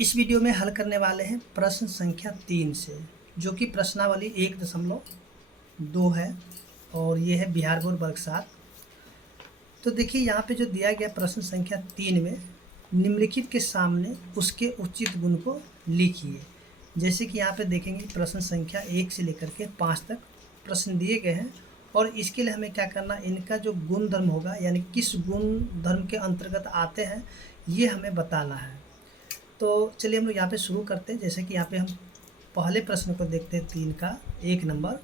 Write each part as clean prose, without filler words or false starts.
इस वीडियो में हल करने वाले हैं प्रश्न संख्या 3 से, जो कि प्रश्नावली 1.2 है और ये है बिहार बोर्ड वर्ग 7। तो देखिए यहाँ पे जो दिया गया प्रश्न संख्या 3 में निम्नलिखित के सामने उसके उचित गुण को लिखिए। जैसे कि यहाँ पे देखेंगे प्रश्न संख्या 1 से लेकर के 5 तक प्रश्न दिए गए हैं और इसके लिए हमें क्या करना, इनका जो गुण धर्म होगा यानी किस गुण धर्म के अंतर्गत आते हैं ये हमें बताना है। तो चलिए हम लोग यहाँ पे शुरू करते हैं। जैसे कि यहाँ पे हम पहले प्रश्न को देखते हैं 3 का 1 नंबर,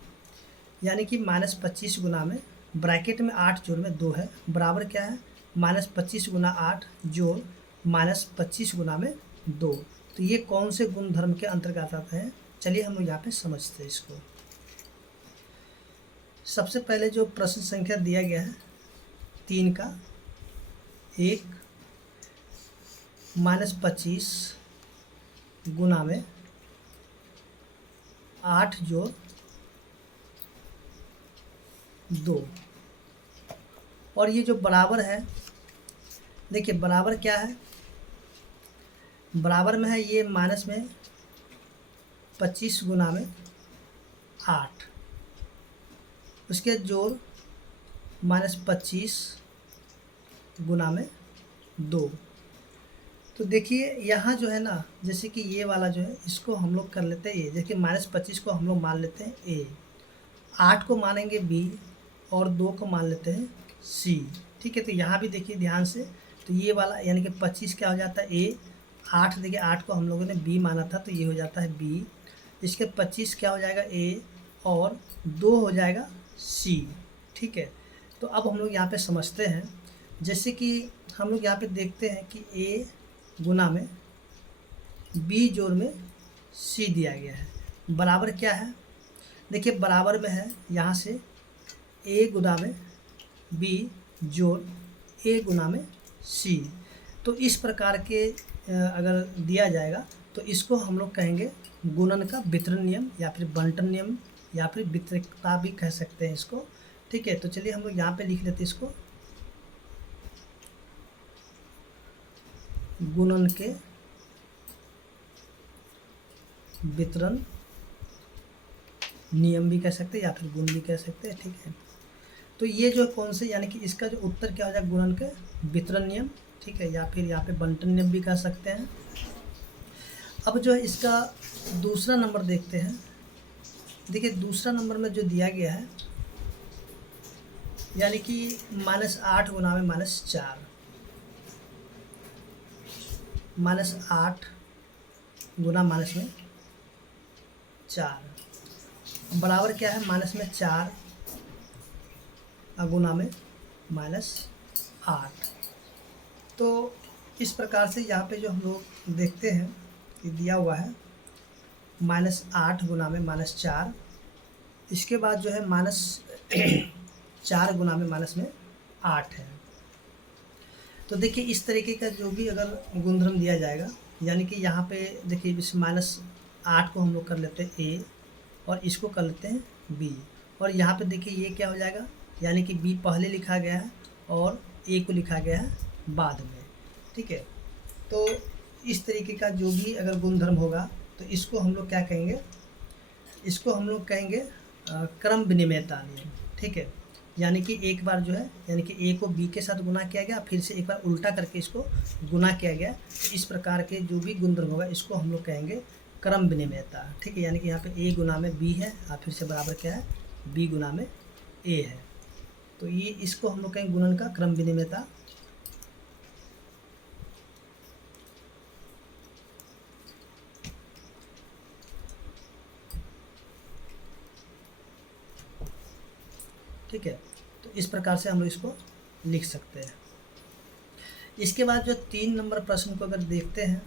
यानी कि -25 गुना में ब्रैकेट में 8 जोड़ में 2 है बराबर क्या है, -25 गुना 8 जोड़ -25 गुना में 2। तो ये कौन से गुण धर्म के अंतर्गत आते हैं, चलिए हम लोग यहाँ पे समझते हैं इसको। सबसे पहले जो प्रश्न संख्या दिया गया है 3 का 1 -25 गुना में 8 जोड़ 2 और ये जो बराबर है, देखिए बराबर क्या है, बराबर में है ये माइनस में 25 गुना में 8, उसके जोड़ -25 गुना में 2। तो देखिए यहाँ जो है ना, जैसे कि ये वाला जो है इसको हम लोग कर लेते हैं ए, देखिए -25 को हम लोग मान लेते हैं ए, 8 को मानेंगे बी और 2 को मान लेते हैं सी। ठीक है, तो यहाँ भी देखिए ध्यान से, तो ये वाला यानी कि 25 क्या हो जाता है ए, 8 देखिए 8 को हम लोगों ने बी माना था तो ये हो जाता है बी, इसके 25 क्या हो जाएगा ए और 2 हो जाएगा सी। ठीक है, तो अब हम लोग यहाँ पे समझते हैं। जैसे कि हम लोग यहाँ पे देखते हैं कि ए गुना में बी जोड़ में सी दिया गया है, बराबर क्या है, देखिए बराबर में है यहाँ से ए गुना में बी जोड़ ए गुना में सी। तो इस प्रकार के अगर दिया जाएगा तो इसको हम लोग कहेंगे गुणन का वितरण नियम या फिर बंटन नियम या फिर वितरकता भी कह सकते हैं इसको। ठीक है, तो चलिए हम लोग यहाँ पे लिख लेते हैं इसको गुणन के वितरण नियम भी कह सकते हैं या फिर गुण भी कह सकते हैं। ठीक है, तो ये जो कौन से यानी कि इसका जो उत्तर क्या हो जाएगा, गुणन के वितरण नियम। ठीक है, या फिर यहाँ पे बंटन नियम भी कह सकते हैं। अब जो है इसका दूसरा नंबर देखते हैं। देखिए दूसरा नंबर में जो दिया गया है यानी कि -8 गुना में -4, -8 गुना माइनस में 4 बराबर क्या है, माइनस में 4 गुना में -8। तो इस प्रकार से यहाँ पे जो हम लोग देखते हैं कि दिया हुआ है -8 गुना में -4, इसके बाद जो है -4 गुना में -8 है। तो देखिए इस तरीके का जो भी अगर गुणधर्म दिया जाएगा, यानी कि यहाँ पे देखिए इस -8 को हम लोग कर लेते हैं ए और इसको कर लेते हैं बी, और यहाँ पे देखिए ये क्या हो जाएगा, यानी कि बी पहले लिखा गया है और ए को लिखा गया है बाद में। ठीक है, तो इस तरीके का जो भी अगर गुणधर्म होगा तो इसको हम लोग क्या कहेंगे, इसको हम लोग कहेंगे क्रम विनिमयता नियम। ठीक है, यानी कि एक बार जो है यानी कि ए को बी के साथ गुना किया गया, फिर से एक बार उल्टा करके इसको गुना किया गया, तो इस प्रकार के जो भी गुणधर्म होगा इसको हम लोग कहेंगे क्रम विनिमयता। ठीक है, यानी कि यहाँ पे ए गुना में बी है और फिर से बराबर क्या है, बी गुना में ए है, तो ये इसको हम लोग कहेंगे गुणन का क्रम विनिमयता। ठीक है, तो इस प्रकार से हम लोग इसको लिख सकते हैं। इसके बाद जो 3 नंबर प्रश्न को अगर देखते हैं,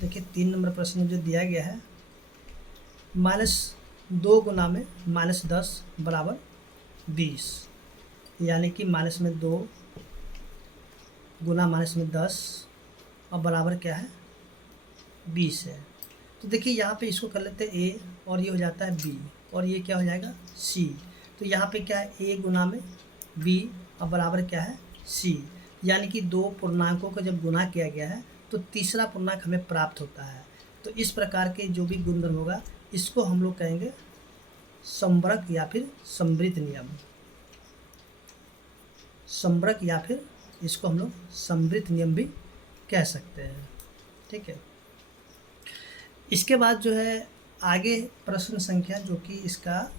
देखिए 3 नंबर प्रश्न में जो दिया गया है -2 गुना में -10 बराबर 20, यानी कि माइनस में 2 गुना -10 और बराबर क्या है 20 है। तो देखिए यहाँ पे इसको कर लेते हैं ए और ये हो जाता है बी और ये क्या हो जाएगा सी। तो यहाँ पे क्या है ए गुना में बी और बराबर क्या है सी, यानी कि दो पूर्णांकों को जब गुना किया गया है तो तीसरा पूर्णांक हमें प्राप्त होता है। तो इस प्रकार के जो भी गुणधर्म होगा इसको हम लोग कहेंगे संवरक या फिर समवृत्त नियम। संवरक या फिर इसको हम लोग समवृत्त नियम भी कह सकते हैं। ठीक है, इसके बाद जो है आगे प्रश्न संख्या जो कि इसका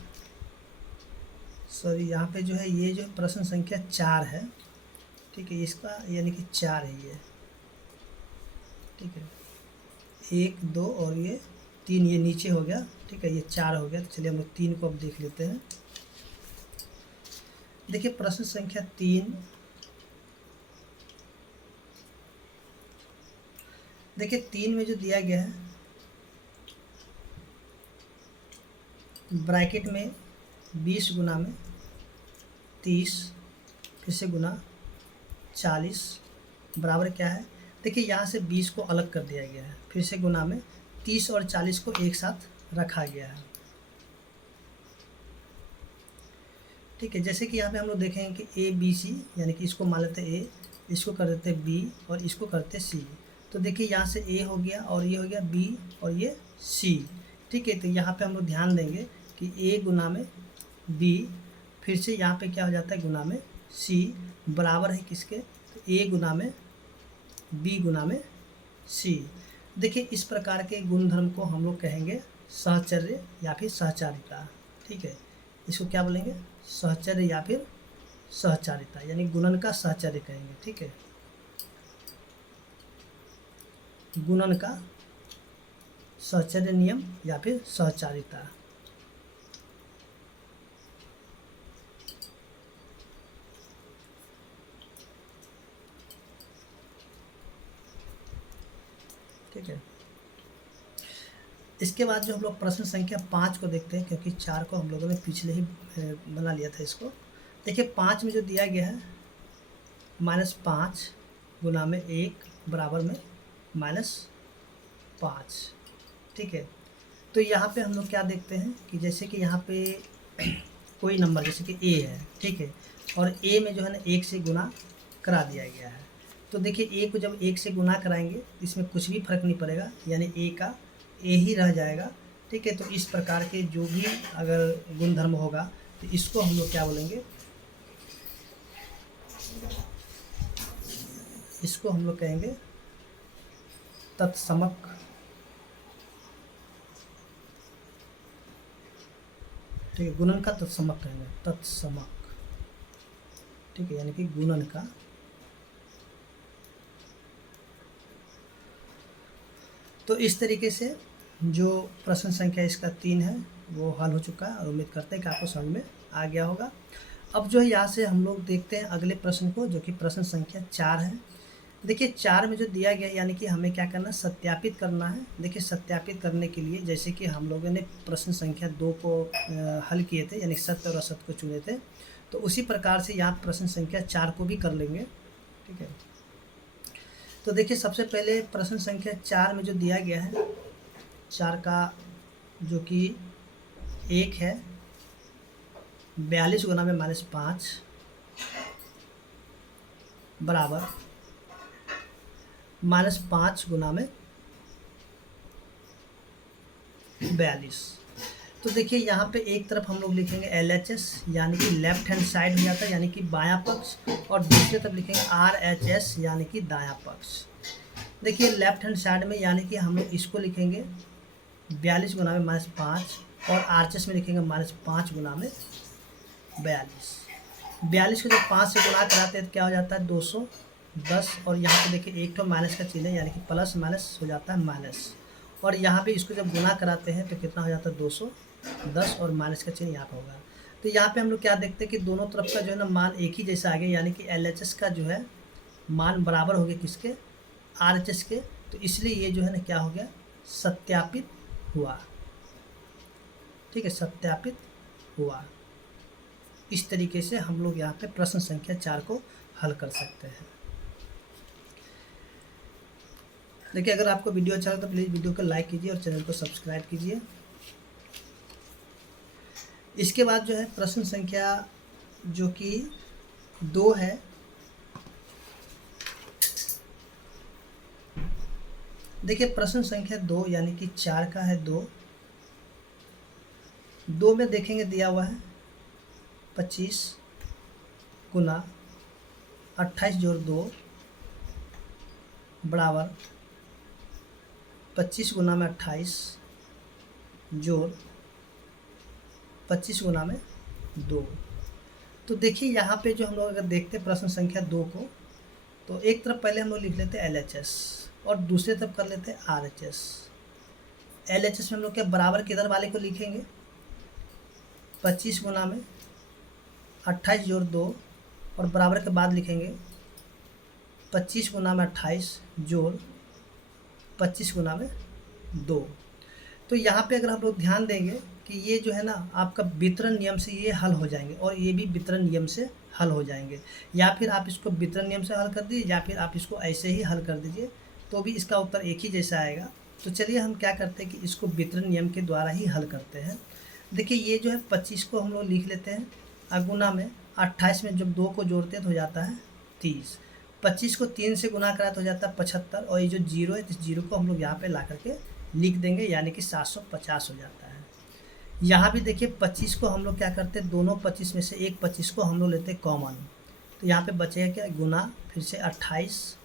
यहाँ पे जो है ये जो प्रश्न संख्या 4 है। ठीक है, इसका यानी कि 4 है ये। ठीक है, 1 2 और ये 3 ये नीचे हो गया। ठीक है, ये 4 हो गया। तो चलिए हम लोग 3 को अब देख लेते हैं। देखिए प्रश्न संख्या 3, देखिए 3 में जो दिया गया है ब्रैकेट में 20 गुना में 30 फिर से गुना 40 बराबर क्या है। देखिए यहाँ से 20 को अलग कर दिया गया है, फिर से गुना में 30 और 40 को एक साथ रखा गया है। ठीक है, जैसे कि यहाँ पे हम लोग देखेंगे कि ABC यानी कि इसको मान लेते हैं A, इसको कर देते हैं B और इसको करते C। तो देखिए यहाँ से A हो गया और ये हो गया B और ये C। ठीक है, तो यहाँ पे हम लोग ध्यान देंगे कि A गुना में B फिर से यहाँ पे क्या हो जाता है गुना में C बराबर है किसके, तो A गुना में B गुना में C। देखिए इस प्रकार के गुणधर्म को हम लोग कहेंगे सहचर्य या फिर सहचारिता। ठीक है, इसको क्या बोलेंगे, सहचर्य या फिर सहचारिता, यानी गुणन का सहचर्य कहेंगे। ठीक है, गुणन का सहचर्य नियम या फिर सहचारिता। ठीक है, इसके बाद जो हम लोग प्रश्न संख्या 5 को देखते हैं, क्योंकि 4 को हम लोगों ने पिछले ही बना लिया था इसको। देखिए 5 में जो दिया गया है -5 गुना में 1 बराबर में -5। ठीक है, तो यहाँ पे हम लोग क्या देखते हैं कि जैसे कि यहाँ पे कोई नंबर जैसे कि A है। ठीक है, और A में जो है ना 1 से गुना करा दिया गया है। तो देखिए A को जब 1 से गुना कराएंगे इसमें कुछ भी फर्क नहीं पड़ेगा, यानी A का A ही रह जाएगा। ठीक है, तो इस प्रकार के जो भी अगर गुणधर्म होगा तो इसको हम लोग क्या बोलेंगे, इसको हम लोग कहेंगे तत्समक। ठीक है, गुणन का तत्समक कहेंगे, तत्समक। ठीक है, यानी कि गुणन का। तो इस तरीके से जो प्रश्न संख्या इसका 3 है वो हल हो चुका है और उम्मीद करते हैं कि आपको समझ में आ गया होगा। अब जो है यहाँ से हम लोग देखते हैं अगले प्रश्न को, जो कि प्रश्न संख्या 4 है। देखिए 4 में जो दिया गया है यानी कि हमें क्या करना है, सत्यापित करना है। देखिए सत्यापित करने के लिए जैसे कि हम लोगों ने प्रश्न संख्या 2 को हल किए थे, यानी सत्य और असत्य को चुने थे, तो उसी प्रकार से यहाँ प्रश्न संख्या 4 को भी कर लेंगे। ठीक है, तो देखिए सबसे पहले प्रश्न संख्या 4 में जो दिया गया है 4 का जो कि 1 है 42 गुना में -5 बराबर -5 गुना में 42। तो देखिए यहाँ पे एक तरफ हम लोग लिखेंगे LHS यानी कि लेफ्ट हैंड साइड हो जाता है, यानी कि बायां पक्ष, और दूसरी तरफ लिखेंगे RHS यानी कि दायां पक्ष। देखिए लेफ्ट हैंड साइड में यानी कि हम लोग इसको लिखेंगे 42 गुना में -5 और RHS में लिखेंगे -5 गुना में 42। 42 को जब 5 से गुना कराते हैं तो क्या हो जाता है 210, और यहाँ पे देखिए एक तो माइनस का चिन्ह है यानी कि प्लस माइनस हो जाता है माइनस, और यहाँ पे इसको जब गुना कराते हैं तो कितना हो जाता है 210 और माइनस का चिन्ह यहाँ पे होगा। तो यहाँ पे हम लोग क्या देखते हैं कि दोनों तरफ का जो है ना मान एक ही जैसा आ गया, यानी कि LHS का जो है मान बराबर हो गया किसके, RHS के। तो इसलिए ये जो है ना क्या हो गया, सत्यापित हुआ। ठीक है, सत्यापित हुआ। इस तरीके से हम लोग यहाँ पे प्रश्न संख्या 4 को हल कर सकते हैं। देखिए अगर आपको वीडियो अच्छा लगा तो प्लीज़ वीडियो को लाइक कीजिए और चैनल को सब्सक्राइब कीजिए। इसके बाद जो है प्रश्न संख्या जो कि 2 है, देखिए प्रश्न संख्या 2 यानी कि 4 का है 2। 2 में देखेंगे दिया हुआ है 25 गुना 28 जोड़ 2 बराबर 25 गुना में 28 जोड़ 25 गुना में 2। तो देखिए यहाँ पे जो हम लोग अगर देखते हैं प्रश्न संख्या 2 को, तो एक तरफ पहले हम लोग लिख लेते हैं LHS और दूसरी तरफ कर लेते हैं RHS। LHS में हम लोग क्या बराबर किधर वाले को लिखेंगे, 25 गुना में 28 जोड़ 2 और बराबर के बाद लिखेंगे 25 गुना में 28 जोड़ 25 गुना में 2। तो यहाँ पे अगर हम लोग ध्यान देंगे कि ये जो है ना आपका वितरण नियम से ये हल हो जाएंगे और ये भी वितरण नियम से हल हो जाएंगे, या फिर आप इसको वितरण नियम से हल कर दीजिए या फिर आप इसको ऐसे ही हल कर दीजिए, तो भी इसका उत्तर एक ही जैसा आएगा। तो चलिए हम क्या करते हैं कि इसको वितरण नियम के द्वारा ही हल करते हैं। देखिए ये जो है 25 को हम लोग लिख लेते हैं अगुना में 28 में जब 2 को जोड़ते हैं तो हो जाता है 30। 25 को 3 से गुना करा तो हो जाता है 75 और ये जो जीरो है इस जीरो को हम लोग यहाँ पे ला करके लिख देंगे, यानी कि 750 हो जाता है। यहाँ भी देखिए 25 को हम लोग क्या करते हैं, दोनों 25 में से एक 25 को हम लोग लेते हैं कॉमन, तो यहाँ पे बचेगा क्या, गुना फिर से 28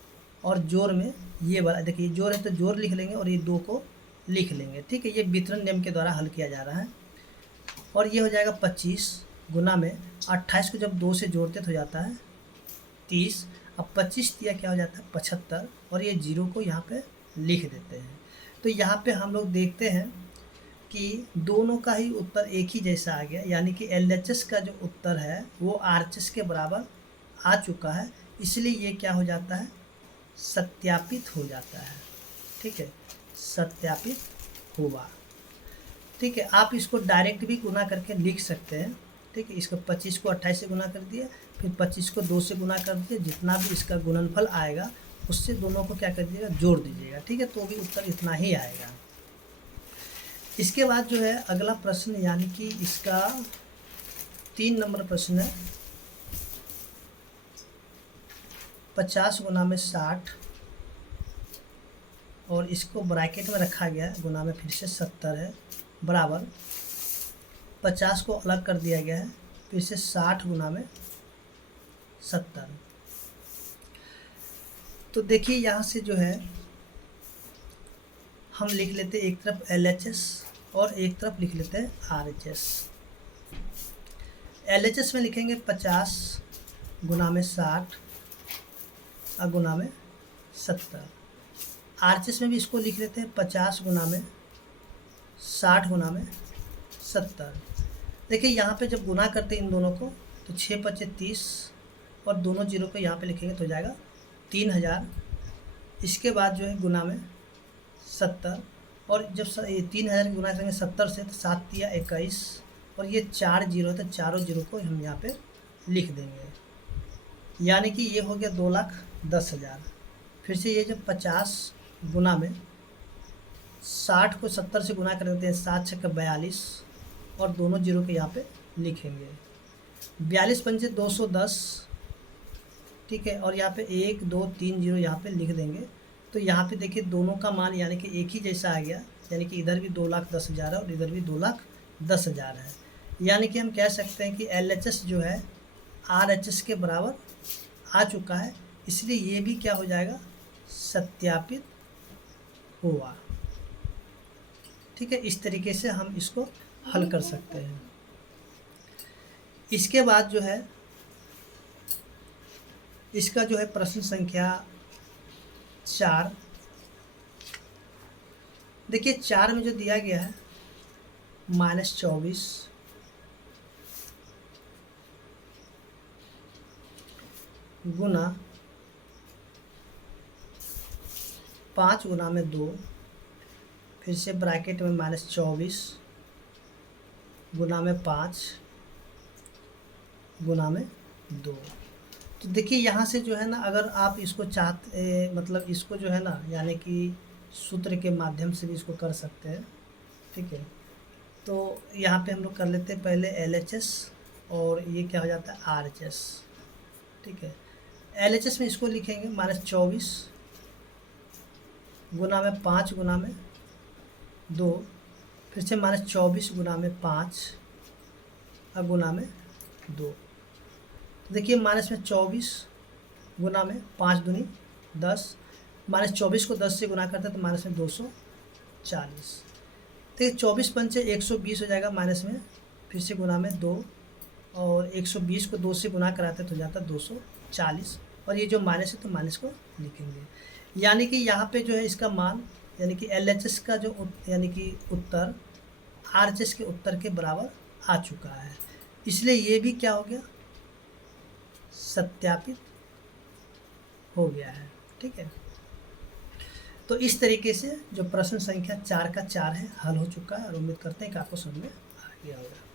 और जोड़ में ये वाला देखिए जोड़ है तो जोड़ लिख लेंगे और ये 2 को लिख लेंगे। ठीक है, ये वितरण नियम के द्वारा हल किया जा रहा है। और ये हो जाएगा 25 गुना में 28 को जब 2 से जोड़ते तो हो जाता है 30। अब 25 दिया क्या हो जाता है 75 और ये जीरो को यहाँ पे लिख देते हैं। तो यहाँ पे हम लोग देखते हैं कि दोनों का ही उत्तर एक ही जैसा आ गया, यानी कि LHS का जो उत्तर है वो RHS के बराबर आ चुका है, इसलिए ये क्या हो जाता है, सत्यापित हो जाता है। ठीक है, सत्यापित हुआ। ठीक है, आप इसको डायरेक्ट भी गुना करके लिख सकते हैं। ठीक है, इसको 25 को 28 से गुना कर दिए, फिर 25 को 2 से गुना कर दिए, जितना भी इसका गुणनफल आएगा उससे दोनों को क्या कर दीजिएगा, जोड़ दीजिएगा। ठीक है, तो भी उत्तर इतना ही आएगा। इसके बाद जो है अगला प्रश्न, यानी कि इसका 3 नंबर प्रश्न है 50 गुना में 60 और इसको ब्रैकेट में रखा गया है, गुना में फिर से 70 है, बराबर 50 को अलग कर दिया गया है, फिर से 60 गुना में 70। तो देखिए यहाँ से जो है हम लिख लेते हैं एक तरफ LHS और एक तरफ लिख लेते हैं RHS। LHS में लिखेंगे 50 गुना में 60 और गुना में 70। RHS में भी इसको लिख लेते हैं 50 गुना में 60 गुना में 70। देखिए यहाँ पे जब गुना करते हैं इन दोनों को तो 6 × 5 = 30 और दोनों जीरो को यहाँ पे लिखेंगे तो हो जाएगा 3000। इसके बाद जो है गुना में 70 और जब 3000 की गुना करेंगे 70 से तो 7 × 3 = 21 और ये 4 जीरो है तो चारों जीरो को हम यहाँ पे लिख देंगे, यानी कि ये हो गया 2,10,000। फिर से ये जब 50 गुना में 60 को 70 से गुना कर देते हैं, 7 × 6 = 42 और दोनों जीरो के यहाँ पे लिखेंगे, 42 × 5 = 210। ठीक है, और यहाँ पे 1 2 3 जीरो यहाँ पे लिख देंगे। तो यहाँ पे देखिए दोनों का मान यानी कि एक ही जैसा आ गया, यानी कि इधर भी 2,10,000 है और इधर भी 2,10,000 है, यानी कि हम कह सकते हैं कि LHS जो है RHS के बराबर आ चुका है, इसलिए ये भी क्या हो जाएगा, सत्यापित हुआ। ठीक है, इस तरीके से हम इसको हल कर सकते हैं। इसके बाद जो है इसका जो है प्रश्न संख्या 4। देखिए 4 में जो दिया गया है -24 गुना 5 गुना में 2, फिर से ब्रैकेट में -24 गुना में 5 गुना में 2। तो देखिए यहाँ से जो है ना, अगर आप इसको चाहते मतलब इसको जो है ना, यानी कि सूत्र के माध्यम से भी इसको कर सकते हैं। ठीक है, तो यहाँ पे हम लोग कर लेते हैं पहले LHS और ये क्या हो जाता है RHS। ठीक है, LHS में इसको लिखेंगे -24 गुना में 5 गुना में 2, फिर से -24 गुना में 5 और गुना में 2। तो देखिए माइनस में 24 गुना में 5 दूनी 10, -24 को 10 से गुना करते हैं तो माइनस में 240। देखिए 24 पंचे 120 हो जाएगा, माइनस में फिर से गुना में 2, और 120 को 2 से गुना कराते तो जाता 240, और ये जो माइनस है तो माइनस को लिखेंगे। यानी कि यहाँ पे जो है इसका मान, यानी कि LHS का जो यानी कि उत्तर RHS के उत्तर के बराबर आ चुका है, इसलिए ये भी क्या हो गया, सत्यापित हो गया है। ठीक है, तो इस तरीके से जो प्रश्न संख्या 4 का 4 है हल हो चुका है, और उम्मीद करते हैं कि आपको समझ में आ गया होगा।